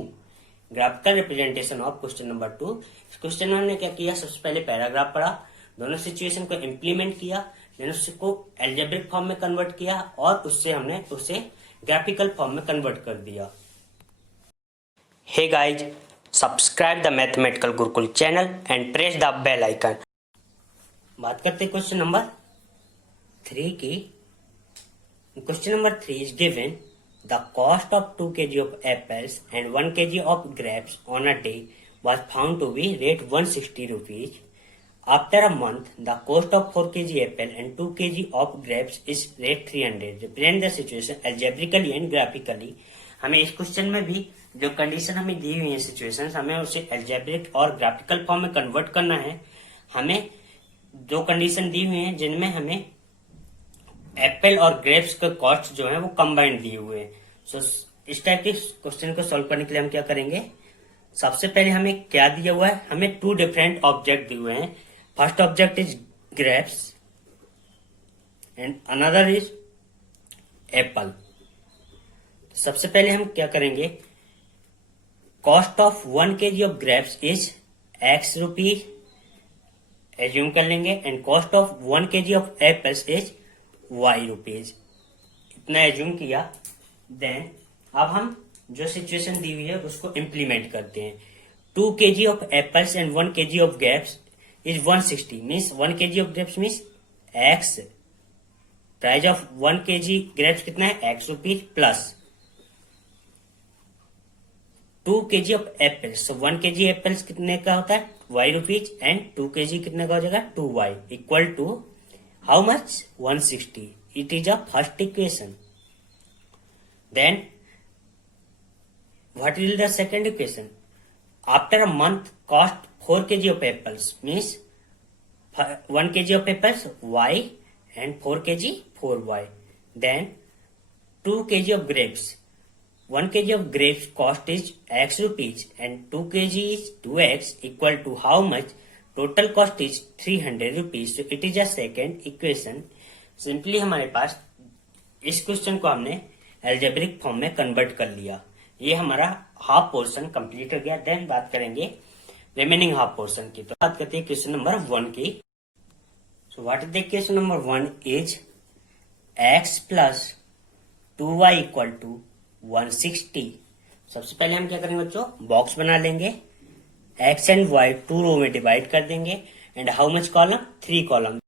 Graphical representation of question number 2। इस क्वेश्चन में हमने क्या किया? सबसे पहले पैराग्राफ पढ़ा, दोनों सिचुएशन को इम्प्लीमेंट किया, देन उसको एल्जेब्रिक फॉर्म में कन्वर्ट किया और उससे हमने उसे ग्राफिकल फॉर्म में कन्वर्ट कर दिया। Hey guys, subscribe the mathematical Gurukul channel and press the bell icon. बात करते हैं क्वेश्चन नंबर 3 की। Question number 3 is given the cost of 2 kg of apples and 1 kg of grapes on a day was found to be rate 160 rupees. After a month, the cost of 4 kg apple and 2 kg of grapes is rate 300. Represent the situation algebraically and graphically. हमें इस क्वेश्चन में भी जो कंडीशन हमें दी हुई है सिचुएशंस, हमें उसे एल्जेब्रिक और ग्राफिकल फॉर्म में कन्वर्ट करना है। हमें दो कंडीशन दी हुई हैं जिनमें हमें एप्पल और ग्रेप्स का कॉस्ट जो है वो कंबाइंड दिए हुए हैं। सो इस टाइप के क्वेश्चन को सॉल्व करने के लिए हम क्या करेंगे? सबसे पहले हमें क्या दिया हुआ है? हमें 2 डिफरेंट ऑब्जेक्ट दिए हुए हैं। First object is grapes and another is Apple. सबसे पहले हम क्या करेंगे? Cost of 1 kg of grapes is x rupees assume कर लेंगे and cost of 1 kg of apples is y rupees. इतना एज्यूम किया। देन अब हम जो सिचुएशन दी हुई है उसको इम्प्लीमेंट करते हैं। 2 kg of apples and 1 kg of grapes is 160 means 1 kg of grapes means x। Price of 1 kg grapes कितना है? x rupees plus 2 kg of apples. So 1 kg apples कितने का होता है? y रुपीज एंड 2 kg कितने का हो जाएगा? 2y equal to how much? 160. It is a first equation. Then what is the second equation? After a month, cost 4 kg of apples means 1 kg of apples y and 4 kg 4y. Then 2 kg of grapes. 1 kg of grapes cost is x rupees and 2 kg is 2x equal to how much? Total cost is 300 rupees. So it is a second equation. Simply हमारे पास इस क्वेश्चन को हमने एल्जेब्रिक फॉर्म में कन्वर्ट कर लिया। ये हमारा हाफ पोर्शन कंप्लीट हो गया। देन बात करेंगे रिमेनिंग हाफ पोर्शन की। तो बात करते हैं क्वेश्चन नंबर 1 की। So what is the question number 1 is x + 2y = 160। सबसे पहले हम क्या करेंगे बच्चों? बॉक्स बना लेंगे। x एंड y 2 रो में डिवाइड कर देंगे and how much column? 3 column.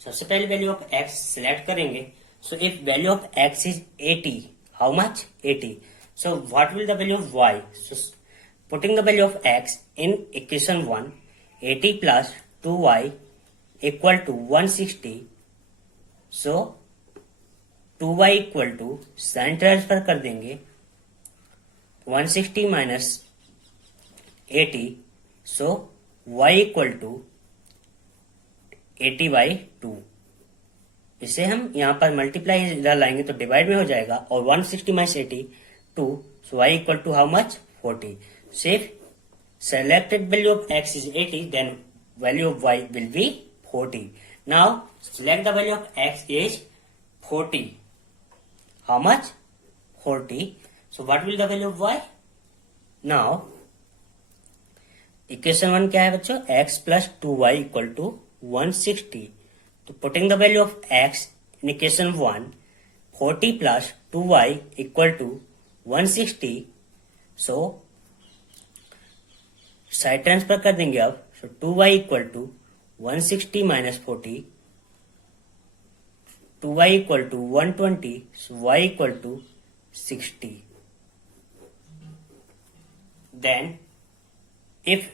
सबसे पहले वैल्यू ऑफ x सिलेक्ट करेंगे। So if value of x is 80, how much? 80. So what will the value of y? So putting the value of x in equation 1, 80 + 2y = 160. So 2y = sign transfer कर देंगे 160 माइनस 80. सो y = 80/2 इसे हम यहाँ पर मल्टीप्लाई इधर लाएंगे तो डिवाइड में हो जाएगा, और 160 minus 80 2, so y equal to how much? 40. So if selected value of x is 80, then value of y will be 40. Now select the value of x is 40. How much? 40. So what will the value of y? Now equation 1 क्या है बच्चों? x plus 2y equal to 160. तो putting the value of x in equation 1, 40 plus 2y equal to 160. So side transfer कर देंगे अब. So 2y equal to 160 minus 40. 2y equal to 120. So y equal to 60. Then if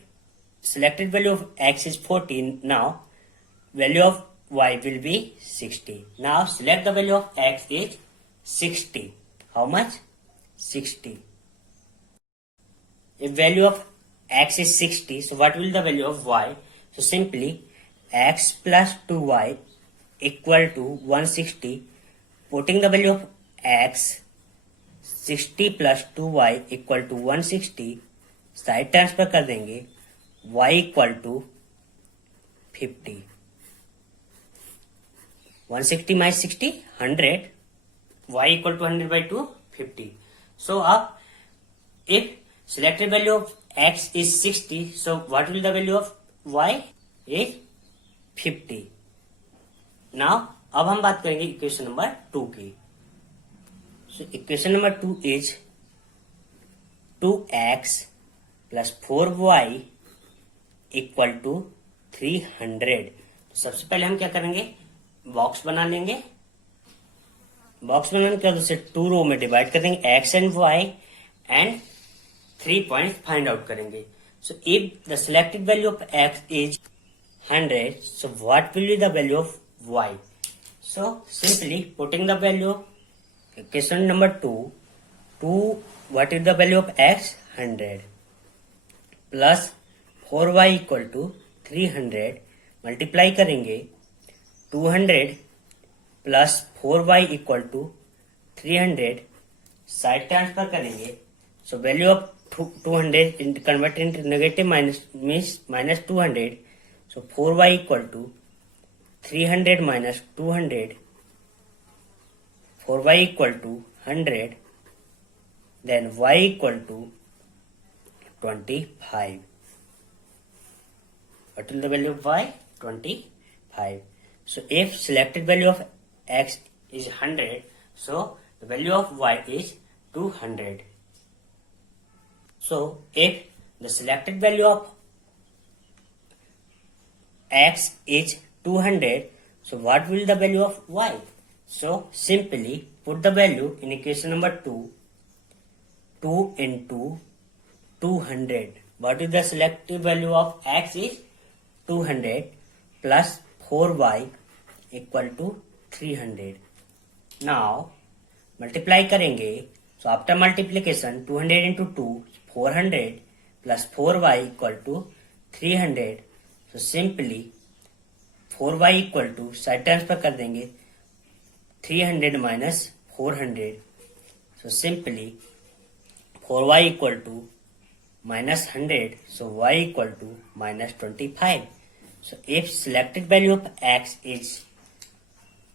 selected value of x is 14, now value of y will be 60. Now select the value of x is 60. How much? 60. If value of x is 60, so what will the value of y? So simply x plus 2y equal to 160. Putting the value of x 60 plus 2y equal to 160. Side transfer कर देंगे. y equal to 50. 160 minus 60 100. y equal to 100 by 2 50. So अब if selected value of x is 60, so what will the value of y is 50. Now अब हम बात करेंगे इक्वेशन नंबर 2 की. So equation number 2 is 2x plus 4y equal to 300. तो सबसे पहले हम क्या करेंगे? बॉक्स बना लेंगे. बॉक्स बनाने के बाद उसे 2 रो में डिवाइड कर देंगे. x and y and 3 point find out करेंगे. So if the selected value of x is 100, so what will be the value of y? So simply putting the value, question number 2, what is the value of x? 100 plus 4y equal to 300. Multiply करेंगे. 200 plus 4y equal to 300. Side transfer करेंगे. So value of 200 convert into negative minus means minus 200. So 4y equal to 300 minus 200. 4y equal to 100. Then y equal to 25. What will the value of y? 25. So if selected value of x is 100, so the value of y is 200. So if the selected value of x is 200, so what will the value of y? So simply put the value in equation number 2. 2 into 200. What is the selected value of x is 200 plus 4y equal to 300. Now multiply करेंगे. So after multiplication 200 into 2 400 plus 4y equal to 300. So simply 4y equal to side transfer कर देंगे. 300 minus 400. So simply 4y equal to minus 100. So y equal to minus 25. So if selected value of x is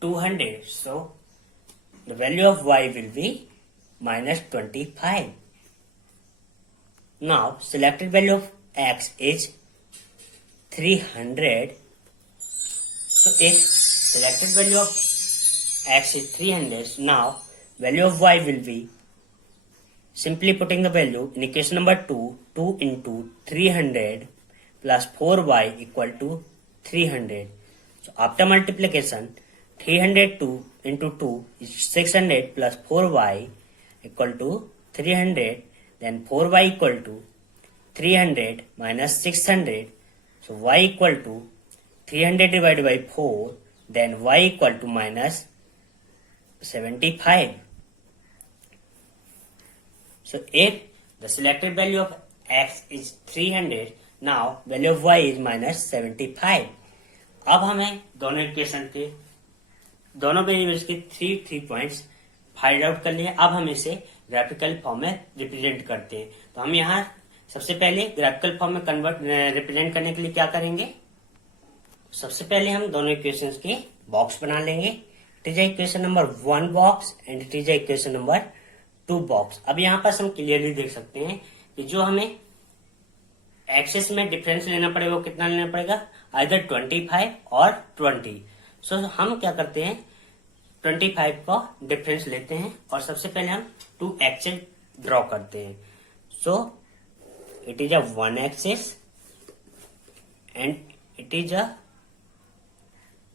200, so the value of y will be minus 25. Now selected value of x is 300. So if selected value of x is 300, now value of y will be, simply putting the value in equation number 2, 2 into 300 plus 4y equal to 300. So after multiplication 302 into 2 is 600 plus 4y equal to 300. Then 4y equal to 300 minus 600. So y equal to 300 divided by 4. Then y equal to minus 75. So if the selected value of x is 300, now value of y is minus 75. अब हमें दोनों इक्वेशन के दोनों वेरिएबल्स के थ्री पॉइंट्स फाइंड आउट कर लिए। अब हम इसे ग्राफिकल फॉर्म में रिप्रेजेंट करते हैं। तो हम यहाँ सबसे पहले ग्राफिकल फॉर्म में कन्वर्ट रिप्रेजेंट करने के लिए क्या करेंगे, सबसे पहले हम दोनों इक्वेशंस के बॉक्स बना लेंगे। It is equation number 1 box and it is equation number 2 box. अब यहाँ पर हम क्लियरली देख सकते हैं कि जो हमें एक्सेस में डिफरेंस लेना पड़ेगा वो कितना लेना पड़ेगा, आइदर 25 और 20। सो हम क्या करते हैं, 25 का डिफरेंस लेते हैं और सबसे पहले हम 2 एक्सेस ड्रॉ करते हैं। So it is a 1 axis and it is a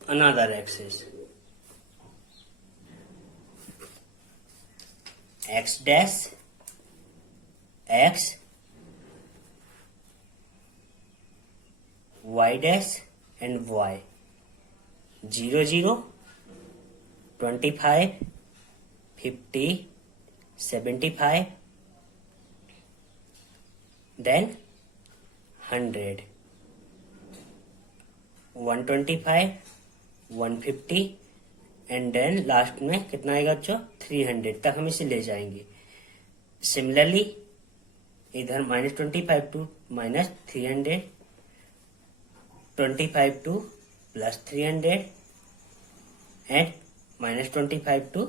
another axis, x dash x, y dash and y, 0 0, 25, 50, 75, then 100, 125, 150 and then last में कितना आएगा बच्चों, 300 तक हम इसे ले जाएंगे। सिमिलरली इधर -25 टू -300, 25 टू +300 एंड -25 टू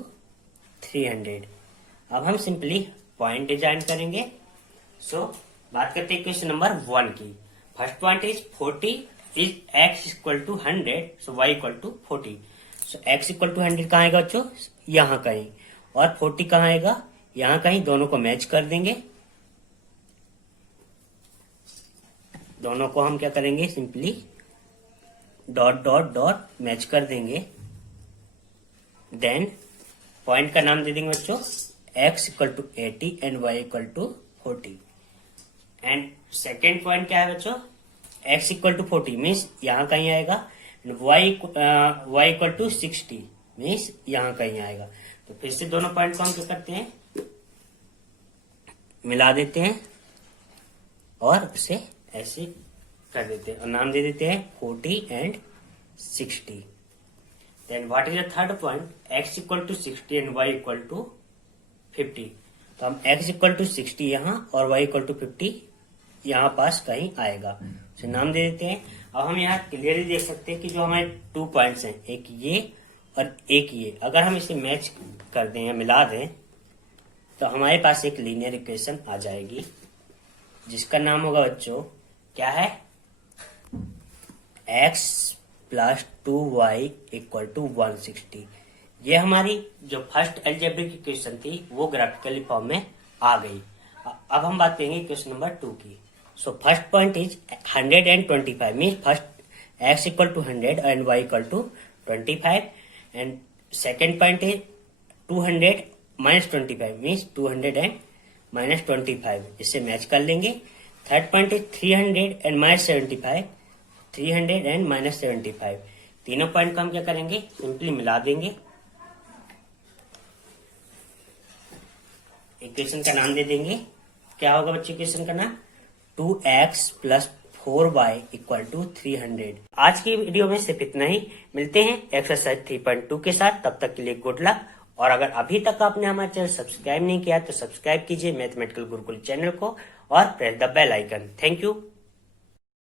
300। अब हम सिंपली पॉइंट डिजाइन करेंगे। सो बात करते हैं क्वेश्चन नंबर 1 की। First point is 40 is x equal to 100, so y equal to 40. So x equal to 100 कहाँ आएगा बच्चों, यहाँ कहीं, और 40 कहाँ आएगा, यहाँ कहीं। दोनों को मैच कर देंगे। दोनों को हम क्या करेंगे, simply dot dot dot match कर देंगे। देन पॉइंट का नाम दे देंगे बच्चों, x equal to 80 and y equal to 40। And second point क्या है बच्चों, x इक्वल टू 40 मीन्स यहाँ कहीं आएगा, y इक्वल टू 60 मीन्स यहाँ कहीं आएगा। तो फिर से दोनों पॉइंट को हम क्या करते हैं, मिला देते हैं और उसे ऐसे कर देते हैं और नाम दे देते हैं 40 and 60। Then what is the third point, x equal to 60 and y equal to 50। तो हम x इक्वल टू 60 यहाँ और y इक्वल टू 50 यहाँ पास कहीं आएगा, तो नाम दे देते हैं। अब हम यहाँ क्लियरली देख सकते हैं कि जो हमारे 2 पॉइंट्स हैं, एक ये और एक ये, अगर हम इसे मैच कर दें या मिला दें तो हमारे पास एक लीनियर इक्वेशन आ जाएगी जिसका नाम होगा बच्चों, क्या है, x plus 2y equal to 160। ये हमारी जो फर्स्ट अलजेब्रिक इक्वेशन थी वो ग्राफिकली फॉर्म में आ गई। अब हम बात करेंगे क्वेश्चन नंबर 2 की। So first point is 125 means first x equal to 100 and y equal to 25 and second point is 200 -25 means 200 and -25, इससे मैच कर लेंगे। Third point is 300 and -75, 300 and -75। तीनों पॉइंट को हम क्या करेंगे, सिंपली मिला देंगे। इक्वेशन का नाम दे देंगे, क्या होगा बच्चे इक्वेशन का नाम, 2x plus 4y equal to 300। आज की वीडियो में सिर्फ इतना ही। मिलते हैं एक्सरसाइज 3.2 के साथ, तब तक के लिए गुड लक। और अगर अभी तक आपने हमारा चैनल सब्सक्राइब नहीं किया तो सब्सक्राइब कीजिए मैथमेटिकल गुरुकुल चैनल को और press the bell icon. Thank you.